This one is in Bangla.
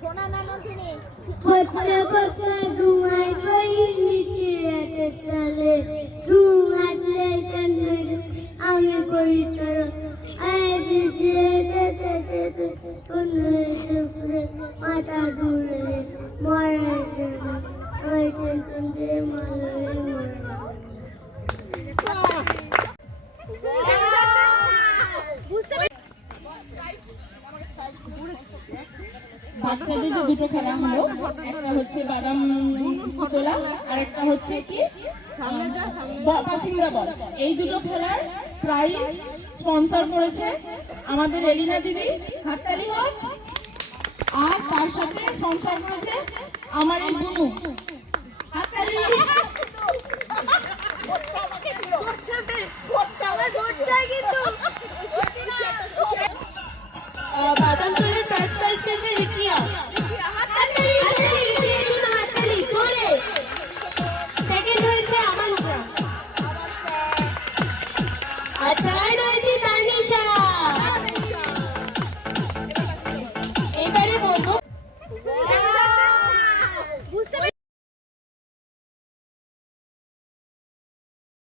সোনা না নন্দিনী পত্তা পত্তা ধুমায় কই নিচে রাতে চলে ধুমাতে চন্দ্র আমি পরিতর আজ যে তে কোন সুপ্রে মাথা ঘুরে মরে ওই টেনশন যে মরে বাচ্চাদের যে দুটো খেলা হলো, একটা হচ্ছে বাদাম তোলা আর একটা হচ্ছে কি পাসিং দ্য বল। এই দুটো খেলার প্রাইজ স্পন্সর করেছে আমাদের এলিনা দিদি, হাততালি হোক। আর তার সাথে স্পন্সর করেছে আমার এই বুনু, হাততালি। বাদাম